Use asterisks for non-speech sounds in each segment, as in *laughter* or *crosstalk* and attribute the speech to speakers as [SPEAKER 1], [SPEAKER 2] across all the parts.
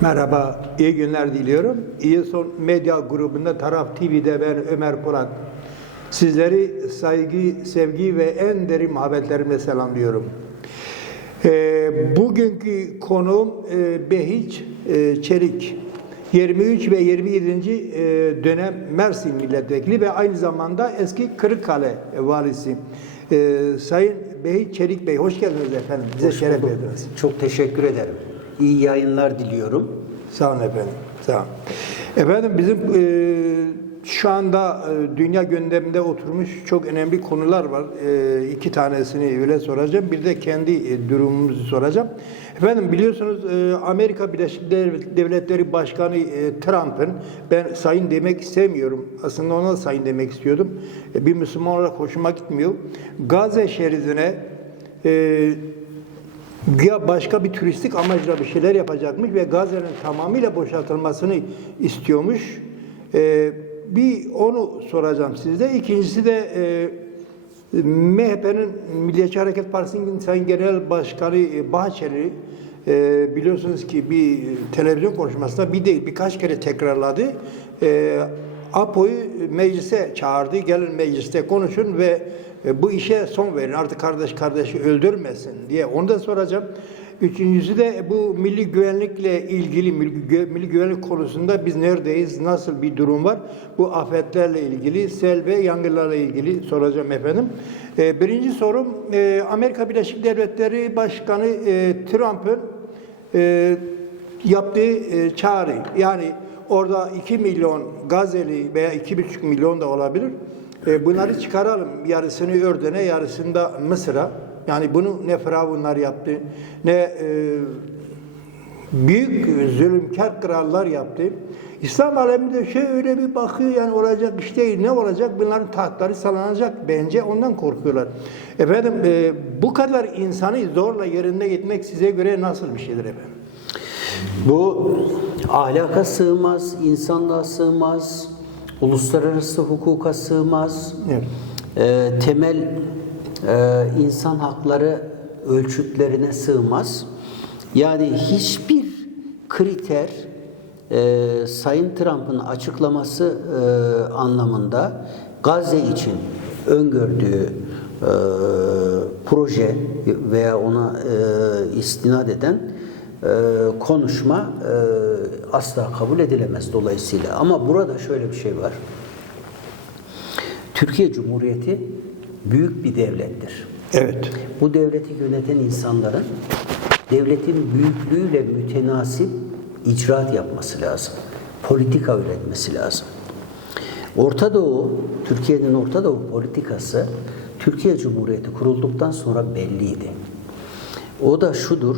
[SPEAKER 1] Merhaba, iyi günler diliyorum. İyi Son Medya grubunda Taraf TV'de ben Ömer Polat. Sizleri saygı, sevgi ve en derin muhabbetlerimle selamlıyorum. Ee, bugünkü konuğum e, Behiç e, Çelik. 23 ve 27. e, dönem Mersin milletvekili ve aynı zamanda eski Kırıkkale valisi. Ee, Sayın Behiç Çelik Bey, hoş geldiniz efendim. Bize
[SPEAKER 2] Hoş
[SPEAKER 1] şeref verdiniz.
[SPEAKER 2] Çok teşekkür ederim. İyi yayınlar diliyorum.
[SPEAKER 1] Sağ olun efendim. Sağ olun. Efendim bizim e, şu anda e, dünya gündeminde oturmuş çok önemli konular var. E, iki tanesini öyle soracağım. Bir de kendi e, durumumuzu soracağım. Efendim biliyorsunuz e, Amerika Birleşik Dev- Devletleri Başkanı e, Trump'ın ben sayın demek istemiyorum. Aslında ona sayın demek istiyordum. E, bir Müslüman olarak hoşuma gitmiyor. Gazze şeridine e, Güya başka bir turistik amaçla bir şeyler yapacakmış ve Gazze'nin tamamıyla boşaltılmasını istiyormuş. Ee, bir onu soracağım sizde. İkincisi de e, MHP'nin Milliyetçi Hareket Partisi'nin Sayın Genel Başkanı e, Bahçeli e, biliyorsunuz ki bir televizyon konuşmasında bir değil birkaç kere tekrarladı. E, APO'yu meclise çağırdı. Gelin mecliste konuşun ve e, bu işe son verin. Artık kardeş kardeşi öldürmesin diye onu da soracağım. Üçüncüsü de bu milli güvenlikle ilgili milli, gü- milli güvenlik konusunda biz neredeyiz, nasıl bir durum var? Bu afetlerle ilgili, sel ve yangınlarla ilgili soracağım efendim. E, birinci sorum e, Amerika Birleşik Devletleri Başkanı e, Trump'ın e, yaptığı e, çağrı. Yani orada 2 milyon Gazeli veya 2,5 milyon da olabilir. E, bunları çıkaralım. Yarısını Örden'e, yarısını da Mısır'a. Yani bunu ne Firavunlar yaptı, ne e, büyük zulümkar krallar yaptı. İslam alemi de şöyle bir bakıyor yani olacak iş değil. Ne olacak? Bunların tahtları sallanacak bence. Ondan korkuyorlar. Efendim e, bu kadar insanı zorla yerinde gitmek size göre nasıl bir şeydir efendim?
[SPEAKER 2] Bu ahlaka sığmaz, insanlığa sığmaz, uluslararası hukuka sığmaz.
[SPEAKER 1] Evet.
[SPEAKER 2] Ee, temel e, insan hakları ölçütlerine sığmaz. Yani hiçbir kriter e, Sayın Trump'ın açıklaması e, anlamında Gazze için öngördüğü e, proje veya ona e, istinad eden e, konuşma e, asla kabul edilemez dolayısıyla. Ama burada şöyle bir şey var. Türkiye Cumhuriyeti büyük bir devlettir.
[SPEAKER 1] Evet.
[SPEAKER 2] Bu devleti yöneten insanların devletin büyüklüğüyle mütenasip icraat yapması lazım. Politika üretmesi lazım. Orta Doğu, Türkiye'nin Orta Doğu politikası Türkiye Cumhuriyeti kurulduktan sonra belliydi. O da şudur,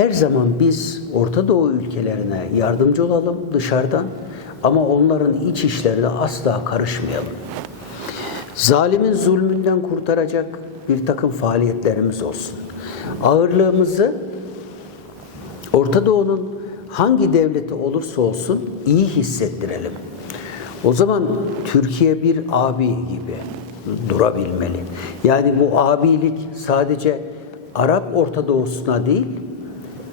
[SPEAKER 2] her zaman biz Orta Doğu ülkelerine yardımcı olalım dışarıdan ama onların iç işlerine asla karışmayalım. Zalimin zulmünden kurtaracak bir takım faaliyetlerimiz olsun. Ağırlığımızı Orta Doğu'nun hangi devleti olursa olsun iyi hissettirelim. O zaman Türkiye bir abi gibi durabilmeli. Yani bu abilik sadece Arap Orta Doğu'suna değil,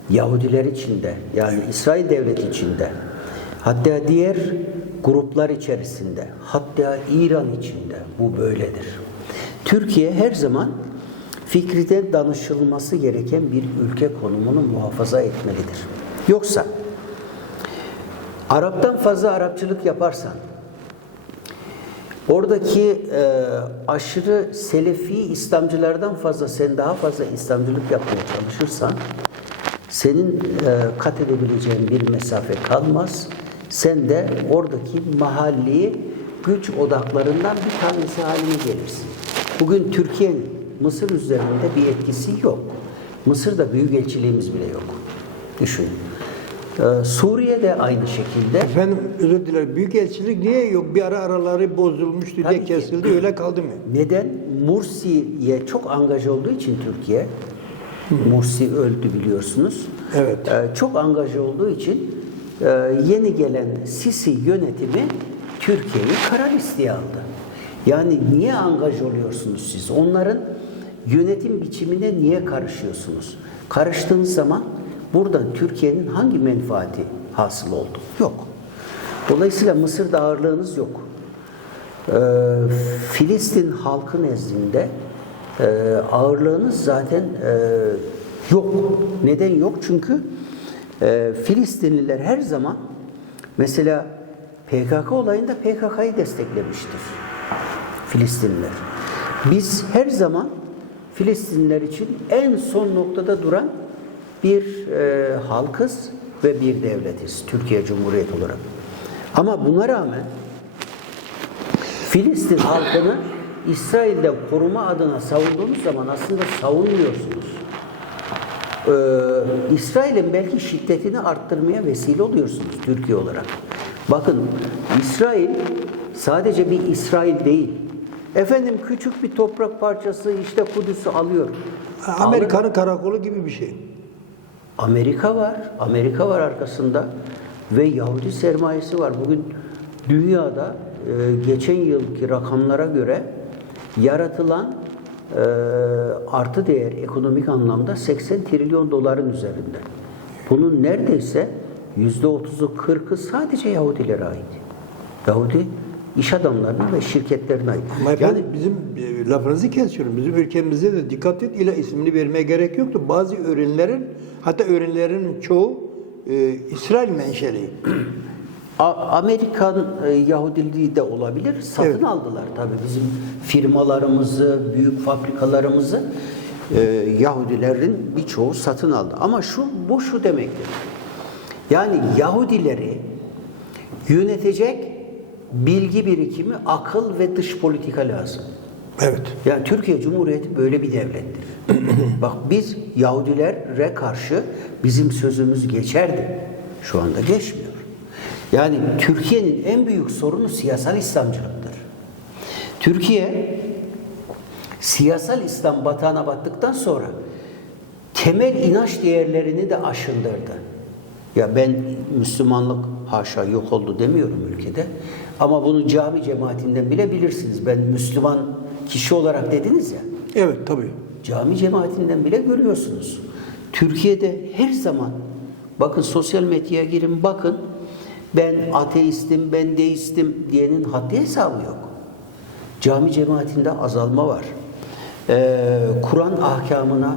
[SPEAKER 2] Yahudiler içinde, yani İsrail devleti içinde, hatta diğer gruplar içerisinde, hatta İran içinde bu böyledir. Türkiye her zaman fikride danışılması gereken bir ülke konumunu muhafaza etmelidir. Yoksa Arap'tan fazla Arapçılık yaparsan, oradaki e, aşırı Selefi İslamcılardan fazla sen daha fazla İslamcılık yapmaya çalışırsan, senin e, kat edebileceğin bir mesafe kalmaz. Sen de oradaki mahalli güç odaklarından bir tanesi haline gelirsin. Bugün Türkiye'nin Mısır üzerinde bir etkisi yok. Mısır'da büyükelçiliğimiz bile yok. Düşün. Ee, Suriye'de aynı şekilde.
[SPEAKER 1] Efendim özür dilerim. Büyükelçilik niye yok? Bir ara araları bozulmuştu diye kesildi. Öyle kaldı mı?
[SPEAKER 2] Neden? Mursi'ye çok angaj olduğu için Türkiye, Mursi öldü biliyorsunuz.
[SPEAKER 1] Evet.
[SPEAKER 2] Ee, çok angaj olduğu için e, yeni gelen Sisi yönetimi Türkiye'yi kara listeye aldı. Yani niye angaj oluyorsunuz siz? Onların yönetim biçimine niye karışıyorsunuz? Karıştığınız zaman buradan Türkiye'nin hangi menfaati hasıl oldu? Yok. Dolayısıyla Mısır'da ağırlığınız yok. Ee, Filistin halkı nezdinde e, ağırlığınız zaten e, yok. Neden yok? Çünkü e, Filistinliler her zaman mesela PKK olayında PKK'yı desteklemiştir. Filistinliler. Biz her zaman Filistinliler için en son noktada duran bir e, halkız ve bir devletiz Türkiye Cumhuriyeti olarak. Ama buna rağmen Filistin halkını İsrail'den koruma adına savunduğunuz zaman aslında savunmuyorsunuz. Ee, İsrail'in belki şiddetini arttırmaya vesile oluyorsunuz Türkiye olarak. Bakın İsrail sadece bir İsrail değil. Efendim küçük bir toprak parçası işte Kudüs'ü alıyor.
[SPEAKER 1] Amerika'nın karakolu gibi bir şey.
[SPEAKER 2] Amerika var. Amerika var arkasında ve Yahudi sermayesi var. Bugün dünyada e, geçen yılki rakamlara göre yaratılan e, artı değer ekonomik anlamda 80 trilyon doların üzerinde. Bunun neredeyse yüzde 30'u 40'ı sadece Yahudilere ait. Yahudi iş adamlarına ve şirketlerine ait.
[SPEAKER 1] Ama efendim bizim e, lafınızı kesiyorum. Bizim ülkemizde de dikkat et ile ismini vermeye gerek yoktu. Bazı ürünlerin hatta ürünlerin çoğu e, İsrail menşeli.
[SPEAKER 2] A- Amerikan e, Yahudiliği de olabilir. Satın
[SPEAKER 1] Evet.
[SPEAKER 2] aldılar tabii bizim firmalarımızı, büyük fabrikalarımızı e, Yahudilerin birçoğu satın aldı. Ama şu bu şu demektir. Yani Yahudileri yönetecek bilgi birikimi, akıl ve dış politika lazım.
[SPEAKER 1] Evet.
[SPEAKER 2] Yani Türkiye Cumhuriyeti böyle bir devlettir. *clears throat* Bak biz Yahudilere karşı bizim sözümüz geçerdi. Şu anda geçmiyor. Yani Türkiye'nin en büyük sorunu siyasal İslamcılıktır. Türkiye siyasal İslam batağına battıktan sonra temel inanç değerlerini de aşındırdı. Ya ben Müslümanlık haşa yok oldu demiyorum ülkede. Ama bunu cami cemaatinden bile bilirsiniz. Ben Müslüman kişi olarak dediniz ya.
[SPEAKER 1] Evet tabii.
[SPEAKER 2] Cami cemaatinden bile görüyorsunuz. Türkiye'de her zaman bakın sosyal medyaya girin bakın ben ateistim, ben deistim diyenin haddi hesabı yok. Cami cemaatinde azalma var. Ee, Kur'an ahkamına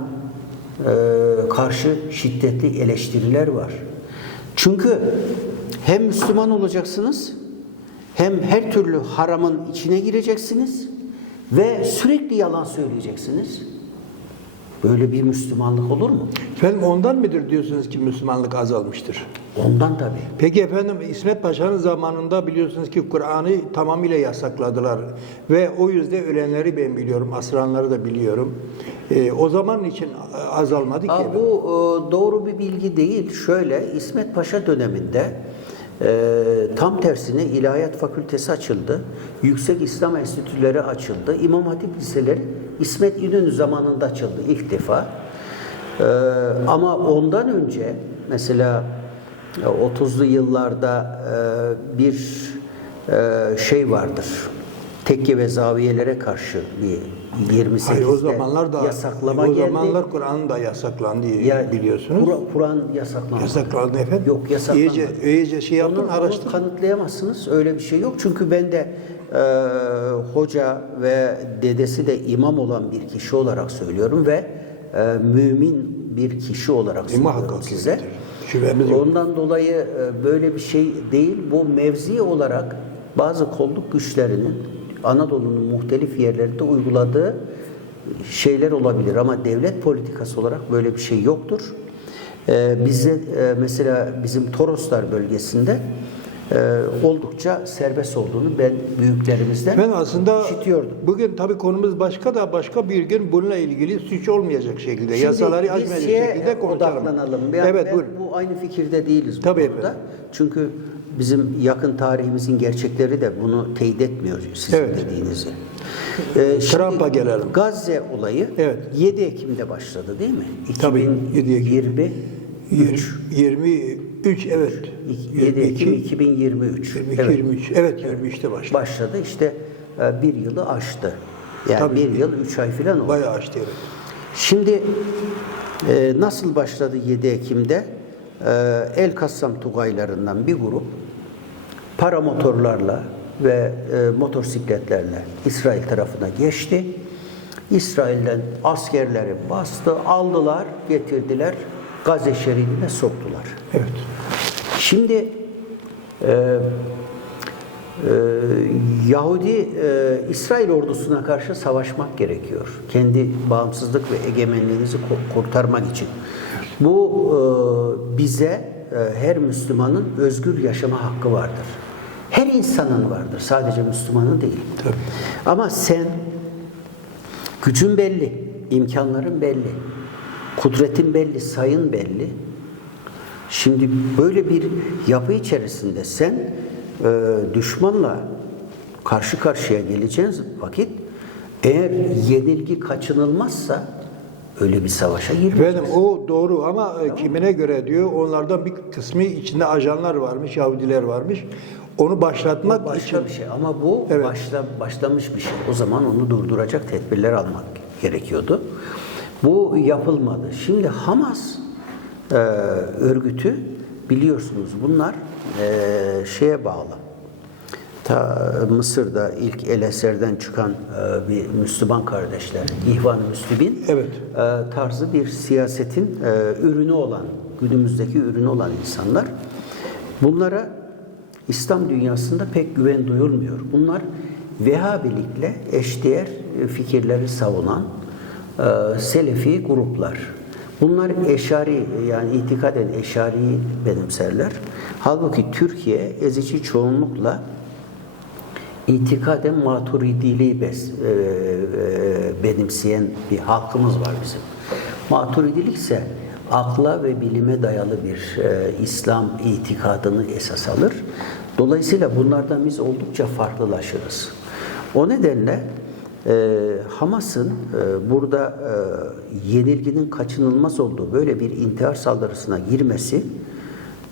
[SPEAKER 2] e, karşı şiddetli eleştiriler var. Çünkü hem Müslüman olacaksınız hem her türlü haramın içine gireceksiniz ve sürekli yalan söyleyeceksiniz. Böyle bir Müslümanlık olur mu?
[SPEAKER 1] Efendim ondan mıdır diyorsunuz ki Müslümanlık azalmıştır?
[SPEAKER 2] Ondan tabii.
[SPEAKER 1] Peki efendim İsmet Paşa'nın zamanında biliyorsunuz ki Kur'an'ı tamamıyla yasakladılar. Ve o yüzden ölenleri ben biliyorum, asranları da biliyorum. Ee, o zaman için azalmadı ki.
[SPEAKER 2] Aa, bu e, doğru bir bilgi değil. Şöyle İsmet Paşa döneminde e, tam tersine İlahiyat Fakültesi açıldı. Yüksek İslam Enstitüleri açıldı. İmam Hatip liseleri İsmet İnönü zamanında açıldı ilk defa. E, ama ondan önce mesela e, 30'lu yıllarda e, bir e, şey vardır. Tekke ve zaviyelere karşı bir 28'de
[SPEAKER 1] Hayır, o zamanlar da
[SPEAKER 2] yasaklama
[SPEAKER 1] o
[SPEAKER 2] geldi.
[SPEAKER 1] zamanlar Kur'an da yasaklandı
[SPEAKER 2] Ya,
[SPEAKER 1] biliyorsunuz.
[SPEAKER 2] Kur- Kur'an yasaklanmadı.
[SPEAKER 1] Yasaklandı efendim.
[SPEAKER 2] Yok yasaklanmadı.
[SPEAKER 1] İyice, iyice şey yaptın,
[SPEAKER 2] Onu, onu kanıtlayamazsınız. Öyle bir şey yok. Çünkü ben de e, hoca ve dedesi de imam olan bir kişi olarak söylüyorum ve e, mümin bir kişi olarak söylüyorum size. Ondan dolayı e, böyle bir şey değil. Bu mevzi olarak bazı kolluk güçlerinin Anadolu'nun muhtelif yerlerinde uyguladığı şeyler olabilir ama devlet politikası olarak böyle bir şey yoktur. Ee, bize e, mesela bizim Toroslar bölgesinde e, oldukça serbest olduğunu ben büyüklerimizden
[SPEAKER 1] Ben aslında
[SPEAKER 2] işitiyordum.
[SPEAKER 1] bugün tabii konumuz başka da başka bir gün bununla ilgili suç olmayacak şekilde,
[SPEAKER 2] Şimdi
[SPEAKER 1] yasaları
[SPEAKER 2] biz
[SPEAKER 1] şekilde konuşalım.
[SPEAKER 2] odaklanalım. Ben,
[SPEAKER 1] evet,
[SPEAKER 2] ben bu aynı fikirde değiliz bu
[SPEAKER 1] Tabii
[SPEAKER 2] konuda.
[SPEAKER 1] efendim.
[SPEAKER 2] Çünkü bizim yakın tarihimizin gerçekleri de bunu teyit etmiyor sizin
[SPEAKER 1] Evet.
[SPEAKER 2] dediğinizi. Ee,
[SPEAKER 1] Trump'a gelelim.
[SPEAKER 2] Gazze olayı
[SPEAKER 1] Evet.
[SPEAKER 2] 7 Ekim'de başladı değil mi?
[SPEAKER 1] Tabii, 7 Ekim.
[SPEAKER 2] 2023.
[SPEAKER 1] 20 3 evet.
[SPEAKER 2] 7 Ekim 2023.
[SPEAKER 1] 22,
[SPEAKER 2] evet.
[SPEAKER 1] 23. Evet 23'te başladı.
[SPEAKER 2] Başladı işte e, bir yılı aştı. Yani
[SPEAKER 1] Tabii
[SPEAKER 2] bir yıl, üç ay falan oldu.
[SPEAKER 1] Bayağı aştı evet.
[SPEAKER 2] Şimdi e, nasıl başladı 7 Ekim'de? E, El Kassam Tugaylarından bir grup paramotorlarla ve motosikletlerle İsrail tarafına geçti. İsrail'den askerleri bastı, aldılar, getirdiler. Gazze şeridine soktular.
[SPEAKER 1] Evet.
[SPEAKER 2] Şimdi e, e, Yahudi e, İsrail ordusuna karşı savaşmak gerekiyor. Kendi bağımsızlık ve egemenliğinizi kurtarmak için. Bu e, bize e, her Müslümanın özgür yaşama hakkı vardır. Her insanın vardır. Sadece Müslümanın değil.
[SPEAKER 1] Tabii.
[SPEAKER 2] Ama sen gücün belli, imkanların belli, kudretin belli, sayın belli. Şimdi böyle bir yapı içerisinde sen e, düşmanla karşı karşıya geleceğiniz vakit eğer yenilgi kaçınılmazsa öyle bir savaşa girmeyeceğiz.
[SPEAKER 1] Efendim o doğru ama e, kimine göre diyor onlardan bir kısmı içinde ajanlar varmış, Yahudiler varmış. Onu başlatmak
[SPEAKER 2] Başka
[SPEAKER 1] için
[SPEAKER 2] bir şey ama bu
[SPEAKER 1] Evet.
[SPEAKER 2] başla, başlamış bir şey. O zaman onu durduracak tedbirler almak gerekiyordu. Bu yapılmadı. Şimdi Hamas e, örgütü biliyorsunuz bunlar e, şeye bağlı. Ta Mısır'da ilk El Eser'den çıkan e, bir Müslüman kardeşler, İhvan Müslümin
[SPEAKER 1] Evet.
[SPEAKER 2] e, tarzı bir siyasetin e, ürünü olan, günümüzdeki ürünü olan insanlar. Bunlara İslam dünyasında pek güven duyulmuyor. Bunlar Vehhabilikle eşdeğer e, fikirleri savunan Selefi gruplar. Bunlar eşari yani itikaden eşariyi benimserler. Halbuki Türkiye ezici çoğunlukla itikaden maturidiliği bes, e, e, benimseyen bir halkımız var bizim. Maturidilik ise akla ve bilime dayalı bir e, İslam itikadını esas alır. Dolayısıyla bunlardan biz oldukça farklılaşırız. O nedenle e, Hamas'ın e, burada e, yenilginin kaçınılmaz olduğu böyle bir intihar saldırısına girmesi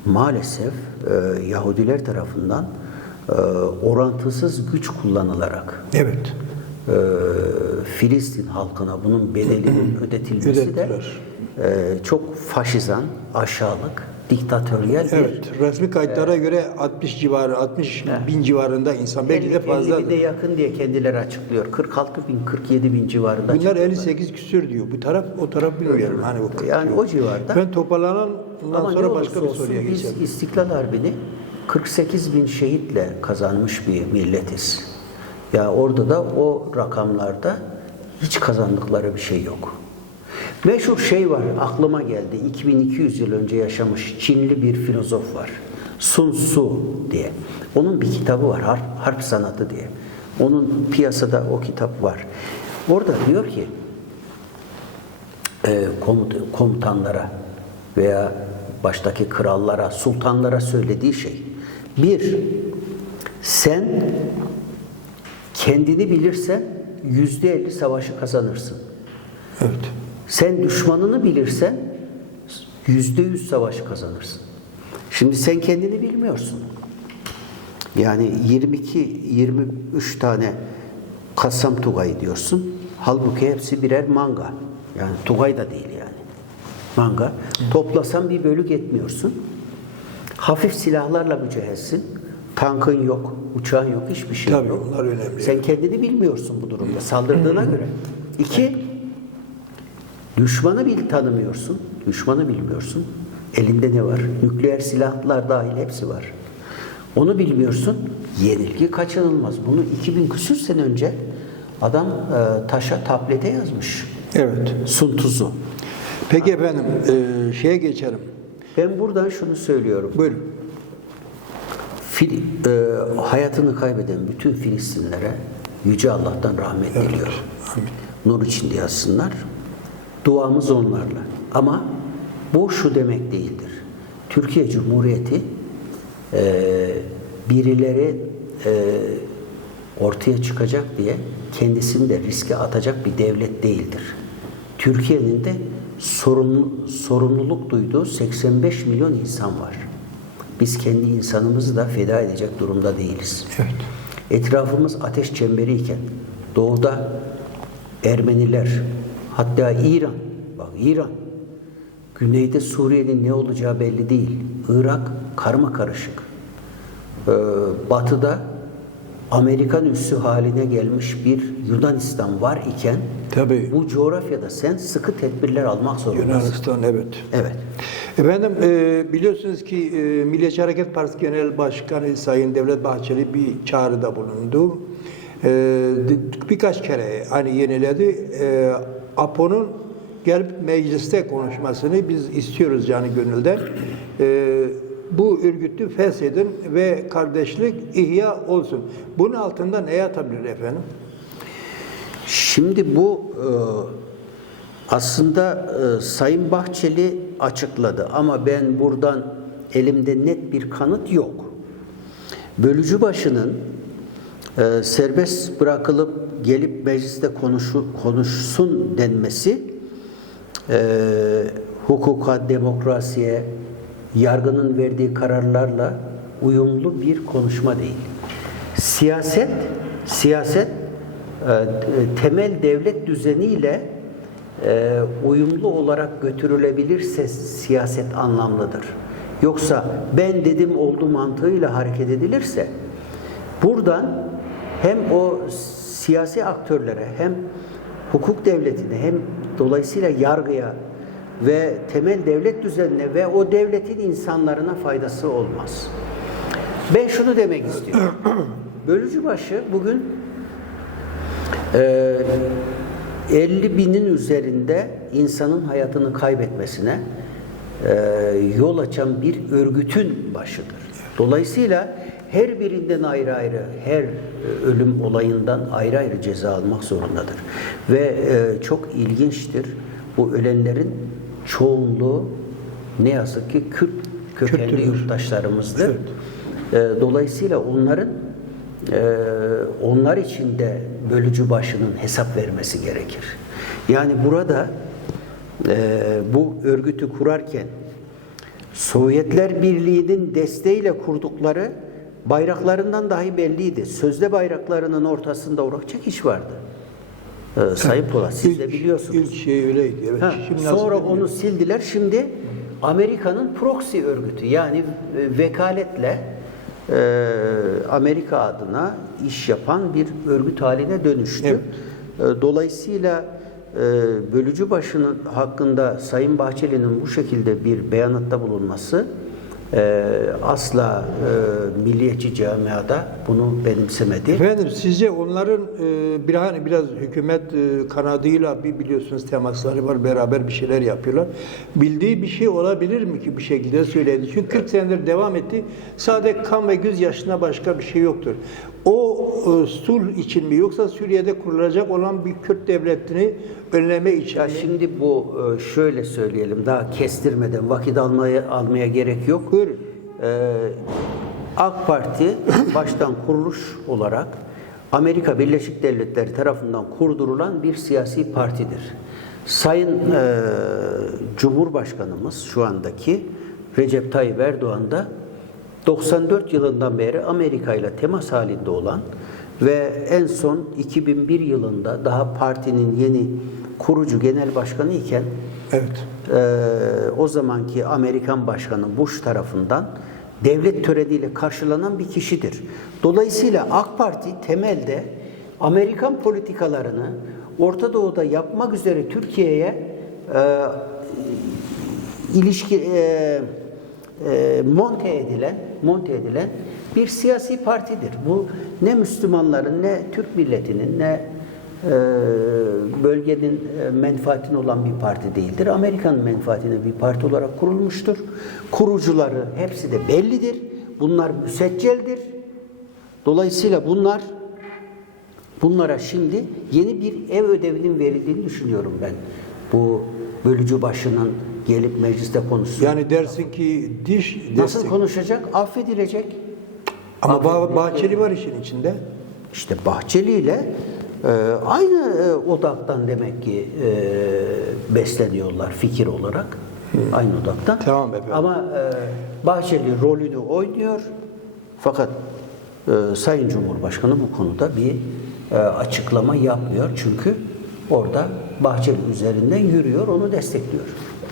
[SPEAKER 2] maalesef e, Yahudiler tarafından e, orantısız güç kullanılarak
[SPEAKER 1] evet.
[SPEAKER 2] e, Filistin halkına bunun bedelinin *clears throat* ödetilmesi de e, çok faşizan, aşağılık, diktatöryel bir
[SPEAKER 1] Evet, resmi kayıtlara göre 60 civarı, 60 bin civarında insan belki de
[SPEAKER 2] 50
[SPEAKER 1] fazla.
[SPEAKER 2] bine yakın diye kendileri açıklıyor. 46 bin, 47 bin civarında.
[SPEAKER 1] Bunlar
[SPEAKER 2] açıklıyorlar.
[SPEAKER 1] 58 küsür diyor. Bu taraf, o taraf bilmiyorum. Hani o
[SPEAKER 2] Yani o civarda.
[SPEAKER 1] Ben toparlanandan
[SPEAKER 2] Ama
[SPEAKER 1] sonra başka bir soruya
[SPEAKER 2] biz
[SPEAKER 1] geçelim.
[SPEAKER 2] İstiklal Harbi'ni 48 bin şehitle kazanmış bir milletiz. Ya orada da o rakamlarda hiç kazandıkları bir şey yok. Meşhur şey var aklıma geldi. 2200 yıl önce yaşamış Çinli bir filozof var. Sun Tzu diye. Onun bir kitabı var Harp, Harp Sanatı diye. Onun piyasada o kitap var. Orada diyor ki e, komut- komutanlara veya baştaki krallara, sultanlara söylediği şey. Bir, sen kendini bilirsen yüzde elli savaşı kazanırsın.
[SPEAKER 1] Evet.
[SPEAKER 2] Sen düşmanını bilirsen yüzde yüz savaşı kazanırsın. Şimdi sen kendini bilmiyorsun. Yani 22 23 tane Kassam Tugay diyorsun. Halbuki hepsi birer manga. Yani Tugay da değil yani. Manga. Toplasan bir bölük etmiyorsun. Hafif silahlarla mücehezsin. Tankın yok, uçağın yok, hiçbir şey
[SPEAKER 1] Tabii,
[SPEAKER 2] yok.
[SPEAKER 1] onlar önemli.
[SPEAKER 2] Sen kendini bilmiyorsun bu durumda saldırdığına göre. İki, düşmanı bil tanımıyorsun. Düşmanı bilmiyorsun. Elinde ne var? Nükleer silahlar dahil hepsi var. Onu bilmiyorsun. Yenilgi kaçınılmaz. Bunu 2000 küsür sene önce adam e, taşa, tablete yazmış.
[SPEAKER 1] Evet.
[SPEAKER 2] Sun Tzu.
[SPEAKER 1] Peki efendim, e, şeye geçelim.
[SPEAKER 2] Ben buradan şunu söylüyorum.
[SPEAKER 1] Buyurun.
[SPEAKER 2] Fil, e, hayatını kaybeden bütün Filistinlere Yüce Allah'tan rahmet diliyorum. Nur içinde yatsınlar. Duamız onlarla. Ama bu şu demek değildir. Türkiye Cumhuriyeti e, birileri e, ortaya çıkacak diye kendisini de riske atacak bir devlet değildir. Türkiye'nin de sorumlu, sorumluluk duyduğu 85 milyon insan var. Biz kendi insanımızı da feda edecek durumda değiliz.
[SPEAKER 1] Evet.
[SPEAKER 2] Etrafımız ateş çemberiyken doğuda Ermeniler hatta İran bak İran Güneyde Suriye'nin ne olacağı belli değil. Irak karma karışık. Ee, batıda Amerikan üssü haline gelmiş bir Yunanistan var iken
[SPEAKER 1] Tabii.
[SPEAKER 2] bu coğrafyada sen sıkı tedbirler almak zorundasın.
[SPEAKER 1] Yunanistan evet.
[SPEAKER 2] Evet.
[SPEAKER 1] Efendim e, biliyorsunuz ki e, Milliyetçi Hareket Partisi Genel Başkanı Sayın Devlet Bahçeli bir çağrıda bulundu. E, birkaç kere hani yeniledi. E, APO'nun gelip mecliste konuşmasını biz istiyoruz yani gönülden. E, bu örgütü feshedin ve kardeşlik ihya olsun. Bunun altında ne yatabilir efendim?
[SPEAKER 2] Şimdi bu e, aslında e, Sayın Bahçeli açıkladı ama ben buradan elimde net bir kanıt yok. Bölücü başının e, serbest bırakılıp gelip mecliste konuşu, konuşsun denmesi e, hukuka, demokrasiye, yargının verdiği kararlarla uyumlu bir konuşma değil. Siyaset, siyaset e, temel devlet düzeniyle e, uyumlu olarak götürülebilirse siyaset anlamlıdır. Yoksa ben dedim oldu mantığıyla hareket edilirse buradan hem o siyasi aktörlere hem hukuk devletine hem dolayısıyla yargıya ve temel devlet düzenine ve o devletin insanlarına faydası olmaz. Ben şunu demek istiyorum. *clears throat* Bölücübaşı bugün e, 50 binin üzerinde insanın hayatını kaybetmesine e, yol açan bir örgütün başıdır. Dolayısıyla her birinden ayrı ayrı, her e, ölüm olayından ayrı ayrı ceza almak zorundadır. Ve e, çok ilginçtir, bu ölenlerin çoğunluğu ne yazık ki Kürt kökenli
[SPEAKER 1] Kürttür.
[SPEAKER 2] yurttaşlarımızdır. E, dolayısıyla onların onlar için de bölücü başının hesap vermesi gerekir. Yani burada bu örgütü kurarken Sovyetler Birliği'nin desteğiyle kurdukları bayraklarından dahi belliydi. Sözde bayraklarının ortasında Urak Çekiç vardı. E, Sayın Polat siz de biliyorsunuz.
[SPEAKER 1] İlk şey öyleydi. Evet.
[SPEAKER 2] Ha,
[SPEAKER 1] Şimdi
[SPEAKER 2] sonra onu sildiler. Şimdi Amerika'nın proxy örgütü yani e, vekaletle e, Amerika adına iş yapan bir örgüt haline dönüştü.
[SPEAKER 1] Evet.
[SPEAKER 2] E, dolayısıyla e, bölücü başının hakkında Sayın Bahçeli'nin bu şekilde bir beyanatta bulunması e, asla e, milliyetçi camiada bunu benimsemedi.
[SPEAKER 1] Efendim sizce onların e, bir hani biraz hükümet e, kanadıyla bir biliyorsunuz temasları var beraber bir şeyler yapıyorlar. Bildiği bir şey olabilir mi ki bir şekilde söyledi? Çünkü 40 senedir devam etti. Sadece kan ve göz yaşına başka bir şey yoktur. O e, sulh için mi yoksa Suriye'de kurulacak olan bir Kürt devletini önleme için
[SPEAKER 2] Ya
[SPEAKER 1] mi?
[SPEAKER 2] şimdi bu e, şöyle söyleyelim daha kestirmeden vakit almaya almaya gerek yok.
[SPEAKER 1] Buyurun.
[SPEAKER 2] Ee, AK Parti *coughs* baştan kuruluş olarak Amerika Birleşik Devletleri tarafından kurdurulan bir siyasi partidir. Sayın e, Cumhurbaşkanımız şu andaki Recep Tayyip Erdoğan da 94 yılından beri Amerika ile temas halinde olan ve en son 2001 yılında daha partinin yeni kurucu genel başkanı iken
[SPEAKER 1] Evet.
[SPEAKER 2] ee, o zamanki Amerikan Başkanı Bush tarafından devlet töreniyle karşılanan bir kişidir. Dolayısıyla AK Parti temelde Amerikan politikalarını Orta Doğu'da yapmak üzere Türkiye'ye e, ilişki e, e, monte edilen monte edilen bir siyasi partidir. Bu ne Müslümanların ne Türk milletinin ne e, bölgenin e, menfaatine olan bir parti değildir. Amerika'nın menfaatine bir parti olarak kurulmuştur. Kurucuları hepsi de bellidir. Bunlar müsecceldir. Dolayısıyla bunlar bunlara şimdi yeni bir ev ödevinin verildiğini düşünüyorum ben. Bu bölücü başının gelip mecliste konuşsun.
[SPEAKER 1] Yani dersin ki diş
[SPEAKER 2] Nasıl
[SPEAKER 1] dersin.
[SPEAKER 2] konuşacak? Affedilecek.
[SPEAKER 1] Ama
[SPEAKER 2] Affedilecek.
[SPEAKER 1] Bahçeli var işin içinde.
[SPEAKER 2] İşte Bahçeli ile e, aynı e, odaktan demek ki e, besleniyorlar fikir olarak. Aynı odaktan.
[SPEAKER 1] Tamam efendim.
[SPEAKER 2] Ama e, Bahçeli rolünü oynuyor. Fakat e, Sayın Cumhurbaşkanı bu konuda bir e, açıklama yapmıyor. Çünkü orada Bahçeli üzerinden yürüyor, onu destekliyor.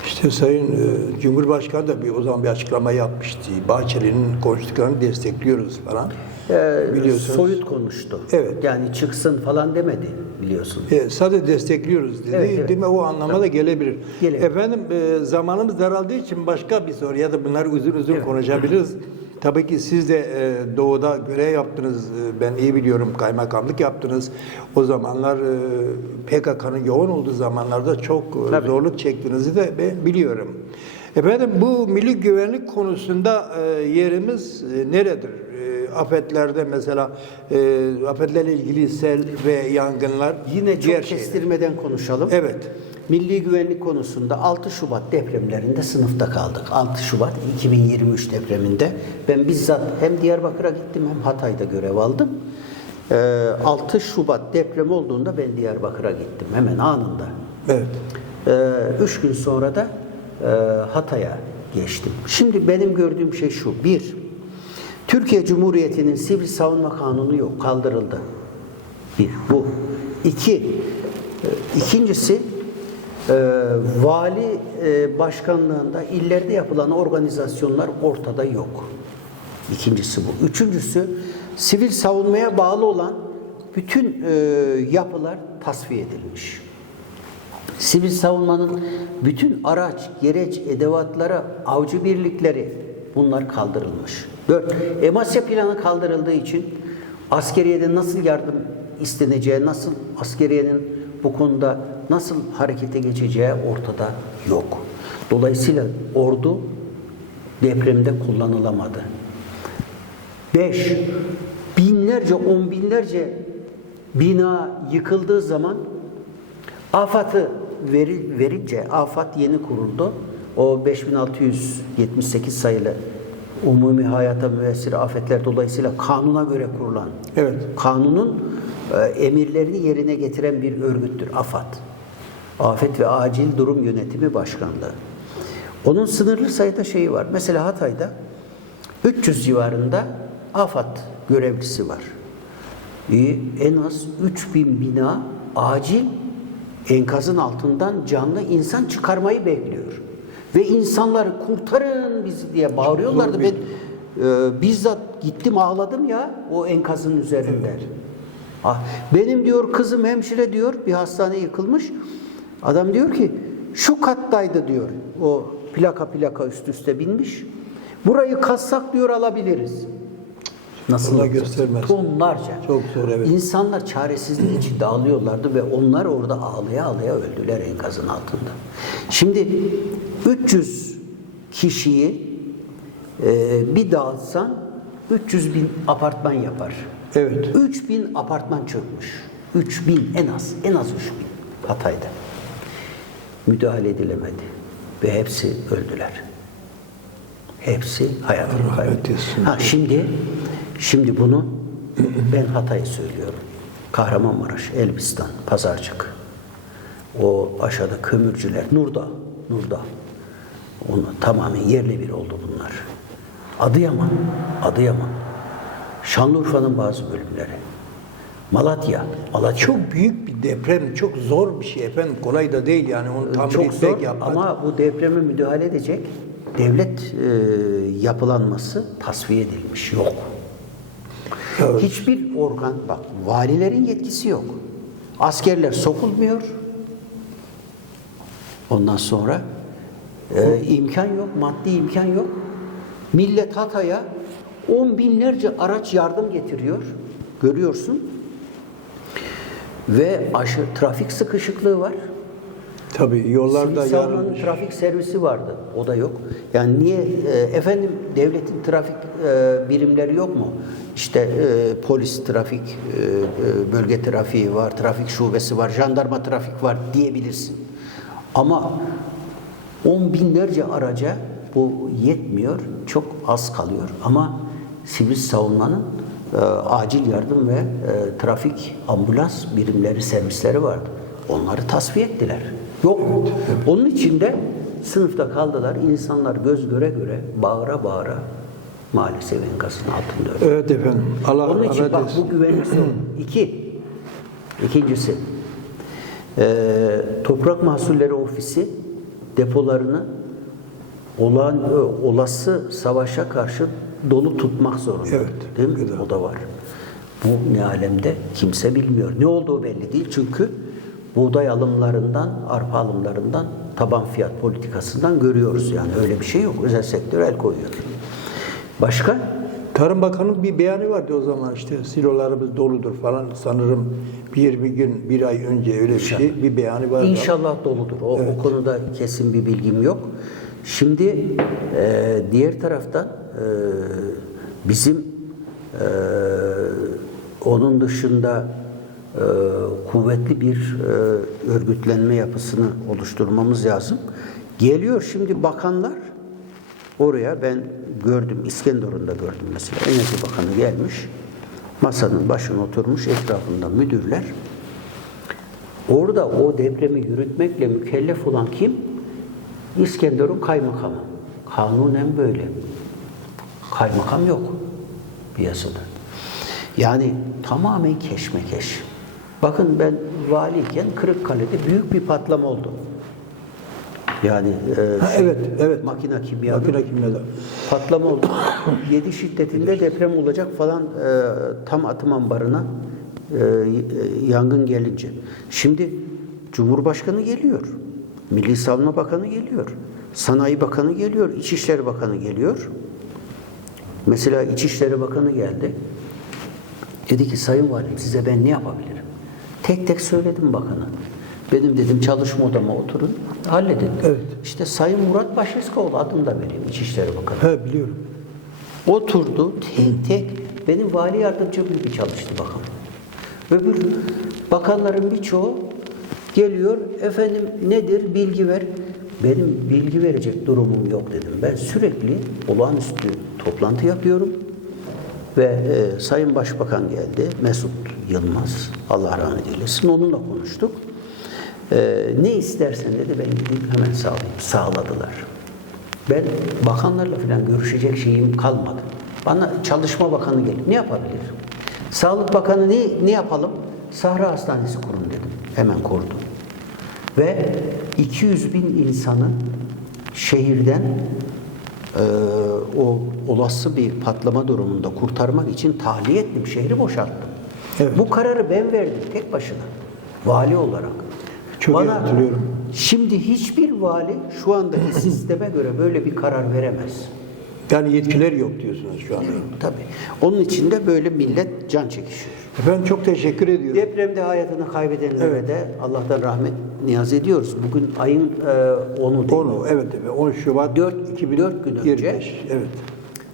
[SPEAKER 1] İşte Sayın e, Cumhurbaşkanı da bir o zaman bir açıklama yapmıştı. Bahçeli'nin konuştuklarını destekliyoruz falan.
[SPEAKER 2] Ee,
[SPEAKER 1] Biliyorsunuz.
[SPEAKER 2] Soyut konuştu.
[SPEAKER 1] Evet.
[SPEAKER 2] Yani çıksın falan demedi biliyorsun.
[SPEAKER 1] E, sadece destekliyoruz dedi.
[SPEAKER 2] Evet, evet.
[SPEAKER 1] Değil mi? O anlama da gelebilir.
[SPEAKER 2] Gelebilir.
[SPEAKER 1] Efendim e, zamanımız daraldığı için başka bir soru ya da bunları uzun uzun konuşabiliriz. Tabii ki siz de e, doğuda görev yaptınız. E, ben iyi biliyorum kaymakamlık yaptınız. O zamanlar e, PKK'nın yoğun olduğu zamanlarda çok
[SPEAKER 2] Tabii.
[SPEAKER 1] zorluk çektiğinizi de ben biliyorum. Efendim bu milli güvenlik konusunda e, yerimiz e, neredir? E, afetlerde mesela e, afetlerle ilgili sel ve yangınlar
[SPEAKER 2] Yine çok
[SPEAKER 1] diğer şeyler.
[SPEAKER 2] kestirmeden konuşalım.
[SPEAKER 1] Evet.
[SPEAKER 2] Milli güvenlik konusunda 6 Şubat depremlerinde sınıfta kaldık. 6 Şubat 2023 depreminde ben bizzat hem Diyarbakır'a gittim hem Hatay'da görev aldım. Ee, 6 Şubat deprem olduğunda ben Diyarbakır'a gittim hemen anında.
[SPEAKER 1] Evet.
[SPEAKER 2] Ee, üç gün sonra da e, Hatay'a geçtim. Şimdi benim gördüğüm şey şu. Bir, Türkiye Cumhuriyeti'nin sivil savunma kanunu yok. Kaldırıldı. Bir, bu. İki, e, ikincisi vali e, başkanlığında illerde yapılan organizasyonlar ortada yok. İkincisi bu. Üçüncüsü sivil savunmaya bağlı olan bütün e, yapılar tasfiye edilmiş. Sivil savunmanın bütün araç, gereç, edevatlara, avcı birlikleri bunlar kaldırılmış. Dört, Emasya planı kaldırıldığı için askeriyede nasıl yardım isteneceği, nasıl askeriyenin bu konuda nasıl harekete geçeceği ortada yok. Dolayısıyla ordu depremde kullanılamadı. Beş, binlerce, on binlerce bina yıkıldığı zaman AFAD'ı veri, verince, AFAD yeni kuruldu. O 5678 sayılı umumi hayata müessir afetler dolayısıyla kanuna göre kurulan,
[SPEAKER 1] Evet.
[SPEAKER 2] kanunun e, emirlerini yerine getiren bir örgüttür AFAD. Afet ve Acil Durum Yönetimi Başkanlığı. Onun sınırlı sayıda şeyi var. Mesela Hatay'da 300 civarında AFAD görevlisi var. Ee, en az 3000 bina acil enkazın altından canlı insan çıkarmayı bekliyor. Ve insanları kurtarın bizi diye bağırıyorlardı. Ben e, bizzat gittim ağladım ya o enkazın üzerinde. Ah, benim diyor kızım hemşire diyor bir hastane yıkılmış. Adam diyor ki şu kattaydı diyor. O plaka plaka üst üste binmiş. Burayı kazsak diyor alabiliriz. Nasıl
[SPEAKER 1] Allah göstermesin.
[SPEAKER 2] Tonlarca.
[SPEAKER 1] Çok zor, evet.
[SPEAKER 2] İnsanlar çaresizlik içinde ağlıyorlardı ve onlar orada ağlaya ağlaya öldüler enkazın altında. Şimdi 300 kişiyi e, bir dağıtsan 300 bin apartman yapar.
[SPEAKER 1] Evet.
[SPEAKER 2] 3000 apartman çökmüş. 3000 en az, en az 3000 Hatay'da. Müdahale edilemedi ve hepsi öldüler. Hepsi hayatını kaybetti. Ha şimdi şimdi bunu ben Hatay'ı söylüyorum. Kahramanmaraş, Elbistan, Pazarcık. O aşağıda kömürcüler, Nurda, Nurda. Onu tamamen yerle bir oldu bunlar. Adıyaman, Adıyaman. Şanlıurfa'nın bazı bölümleri. Malatya, Malatya.
[SPEAKER 1] Çok büyük bir deprem, çok zor bir şey efendim. Kolay da değil yani onu tamir
[SPEAKER 2] çok
[SPEAKER 1] etmek
[SPEAKER 2] zor
[SPEAKER 1] yapmak.
[SPEAKER 2] ama bu depreme müdahale edecek devlet e, yapılanması tasfiye edilmiş yok.
[SPEAKER 1] Evet.
[SPEAKER 2] Hiçbir organ bak valilerin yetkisi yok. Askerler sokulmuyor. Ondan sonra e, imkan yok, maddi imkan yok. Millet Hatay'a on binlerce araç yardım getiriyor. Görüyorsun. Ve aşı trafik sıkışıklığı var.
[SPEAKER 1] Tabii yollarda yarılmış.
[SPEAKER 2] trafik servisi vardı. O da yok. Yani niye e, efendim devletin trafik e, birimleri yok mu? İşte e, polis trafik e, bölge trafiği var, trafik şubesi var, jandarma trafik var diyebilirsin. Ama on binlerce araca bu yetmiyor. Çok az kalıyor. Ama sivil savunmanın acil yardım ve e, trafik ambulans birimleri, servisleri vardı. Onları tasfiye ettiler. Yok. Onun için de sınıfta kaldılar. İnsanlar göz göre göre, bağıra bağıra maalesef enkazın altında öldü.
[SPEAKER 1] Evet efendim. Allah
[SPEAKER 2] Onun için
[SPEAKER 1] rahmet
[SPEAKER 2] bak bu güvenlik *clears throat* sorunu. İki. İkincisi. eee, Toprak Mahsulleri Ofisi depolarını olan olası savaşa karşı dolu tutmak zorunda.
[SPEAKER 1] Evet,
[SPEAKER 2] Değil mi?
[SPEAKER 1] güzel.
[SPEAKER 2] O da var. Bu ne alemde kimse bilmiyor. Ne olduğu belli değil çünkü buğday alımlarından, arpa alımlarından, taban fiyat politikasından görüyoruz yani öyle bir şey yok. Özel sektör el koyuyor. Başka?
[SPEAKER 1] Tarım Bakanı'nın bir beyanı vardı o zaman işte silolarımız doludur falan sanırım bir bir gün bir ay önce öyle bir şey bir beyanı vardı.
[SPEAKER 2] İnşallah doludur. O, o konuda kesin bir bilgim yok. Şimdi e, diğer taraftan e, bizim e, onun dışında e, kuvvetli bir e, örgütlenme yapısını oluşturmamız lazım. Geliyor şimdi bakanlar oraya ben gördüm İskenderun'da gördüm mesela Enerji Bakanı gelmiş masanın başına oturmuş etrafında müdürler Orada o depremi yürütmekle mükellef olan kim? İskenderun kaymakamı. Kanunen böyle. Kaymakam yok piyasada. Yani tamamen keşmekeş. Bakın ben valiyken Kırıkkale'de büyük bir patlama oldu. Yani e,
[SPEAKER 1] Ha, evet, evet.
[SPEAKER 2] makine kimyada
[SPEAKER 1] Makine kimyada.
[SPEAKER 2] patlama oldu. *coughs* 7 şiddetinde deprem olacak falan e, tam atım ambarına e, e, yangın gelince. Şimdi Cumhurbaşkanı geliyor. Milli Savunma Bakanı geliyor. Sanayi Bakanı geliyor. İçişleri Bakanı geliyor. Mesela İçişleri Bakanı geldi. Dedi ki Sayın Valim size ben ne yapabilirim? Tek tek söyledim bakana. Benim dedim çalışma odama oturun, halledin.
[SPEAKER 1] Evet.
[SPEAKER 2] İşte Sayın Murat Başeskoğlu adını da vereyim İçişleri Bakanı.
[SPEAKER 1] He biliyorum.
[SPEAKER 2] Oturdu tek tek benim vali yardımcım gibi çalıştı bakan. Öbür bakanların birçoğu geliyor efendim nedir bilgi ver. Benim bilgi verecek durumum yok dedim. Ben sürekli olağanüstü toplantı yapıyorum. Ve e, Sayın Başbakan geldi, Mesut Yılmaz, Allah rahmet eylesin, onunla konuştuk. E, ne istersen dedi, ben gideyim hemen sağlayayım. Sağladılar. Ben bakanlarla falan görüşecek şeyim kalmadı. Bana Çalışma Bakanı geldi. Ne yapabilir? Sağlık Bakanı ne, ne yapalım? Sahra Hastanesi kurun dedim. Hemen kurdu. Ve 200 bin insanı şehirden e, o olası bir patlama durumunda kurtarmak için tahliye ettim. Şehri boşalttım.
[SPEAKER 1] Evet.
[SPEAKER 2] Bu kararı ben verdim tek başına. Vali olarak.
[SPEAKER 1] Çok iyi hatırlıyorum.
[SPEAKER 2] Şimdi hiçbir vali şu andaki sisteme göre böyle bir karar veremez.
[SPEAKER 1] Yani yetkiler yok diyorsunuz şu anda.
[SPEAKER 2] Tabii. Onun için de böyle millet can çekişiyor.
[SPEAKER 1] Efendim çok teşekkür ediyorum.
[SPEAKER 2] Depremde hayatını kaybedenlere
[SPEAKER 1] Evet.
[SPEAKER 2] de Allah'tan rahmet niyaz ediyoruz. Bugün ayın e, 10'u değil mi?
[SPEAKER 1] Onu evet evet 10 Şubat
[SPEAKER 2] Dört-
[SPEAKER 1] 2025.
[SPEAKER 2] dört gün önce-
[SPEAKER 1] Evet.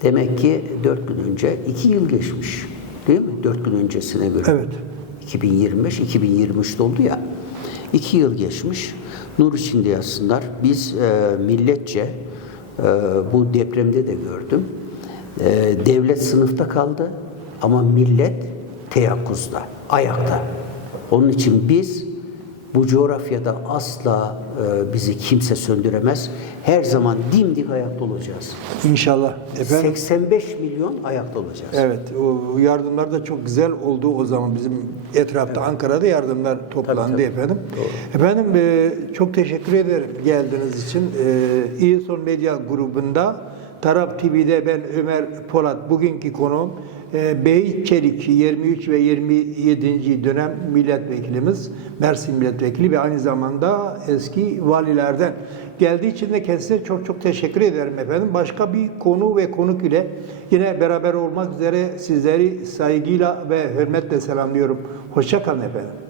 [SPEAKER 2] Demek ki 4 gün önce 2 yıl geçmiş. Değil mi? 4 gün öncesine göre.
[SPEAKER 1] Evet.
[SPEAKER 2] 2025, 2023'te oldu ya. 2 yıl geçmiş. Nur içinde yatsınlar. Biz e, milletçe e, bu depremde de gördüm. E, devlet sınıfta kaldı ama millet teyakkuzda, ayakta. Onun için biz bu coğrafyada asla e, bizi kimse söndüremez. Her zaman dimdik ayakta olacağız.
[SPEAKER 1] İnşallah. Efendim
[SPEAKER 2] 85 milyon ayakta olacağız.
[SPEAKER 1] Evet, o yardımlar da çok güzel oldu o zaman bizim etrafta Ankara'da yardımlar toplandı
[SPEAKER 2] tabii.
[SPEAKER 1] efendim. Efendim e, çok teşekkür ederim geldiğiniz için. E, İyi Son Medya grubunda Taraf TV'de ben Ömer Polat bugünkü konuğum e, Bey Çelik 23 ve 27. dönem milletvekilimiz Mersin milletvekili ve aynı zamanda eski valilerden geldiği için de kendisine çok çok teşekkür ederim efendim. Başka bir konu ve konuk ile yine beraber olmak üzere sizleri saygıyla ve hürmetle selamlıyorum. Hoşça kalın efendim.